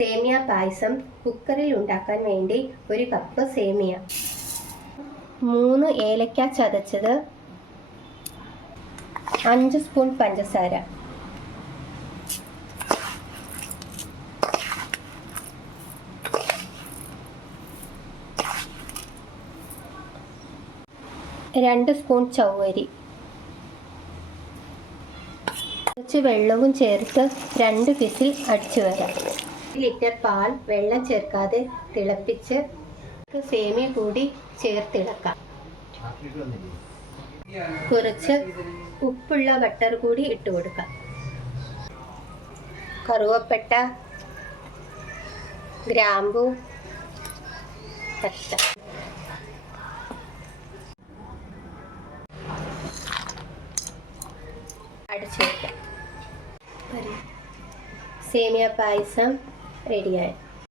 സേമിയ പായസം കുക്കറിൽ ഉണ്ടാക്കാൻ വേണ്ടി 1 കപ്പ് സേമിയ, 3 ഏലക്ക ചതച്ചത്, 5 സ്പൂൺ പഞ്ചസാര, രണ്ട് സ്പൂൺ ചവ്വരി, കുറച്ച് വെള്ളവും ചേർത്ത് 2 വിസിൽ അടിച്ചു വരാം. 1 ലിറ്റർ പാൽ വെള്ളം ചേർക്കാതെ തിളപ്പിച്ച് സേമിയ കൂടി ചേർത്തിളക്കാം. കുറച്ച് ഉപ്പുള്ള ബട്ടർ കൂടി ഇട്ട് കൊടുക്കാം. കറുവപ്പട്ട, ഗ്രാമ്പൂ, പട്ട, അടിച്ചു വയ്ക്കാം. സേമിയ പായസം റെഡിയായി.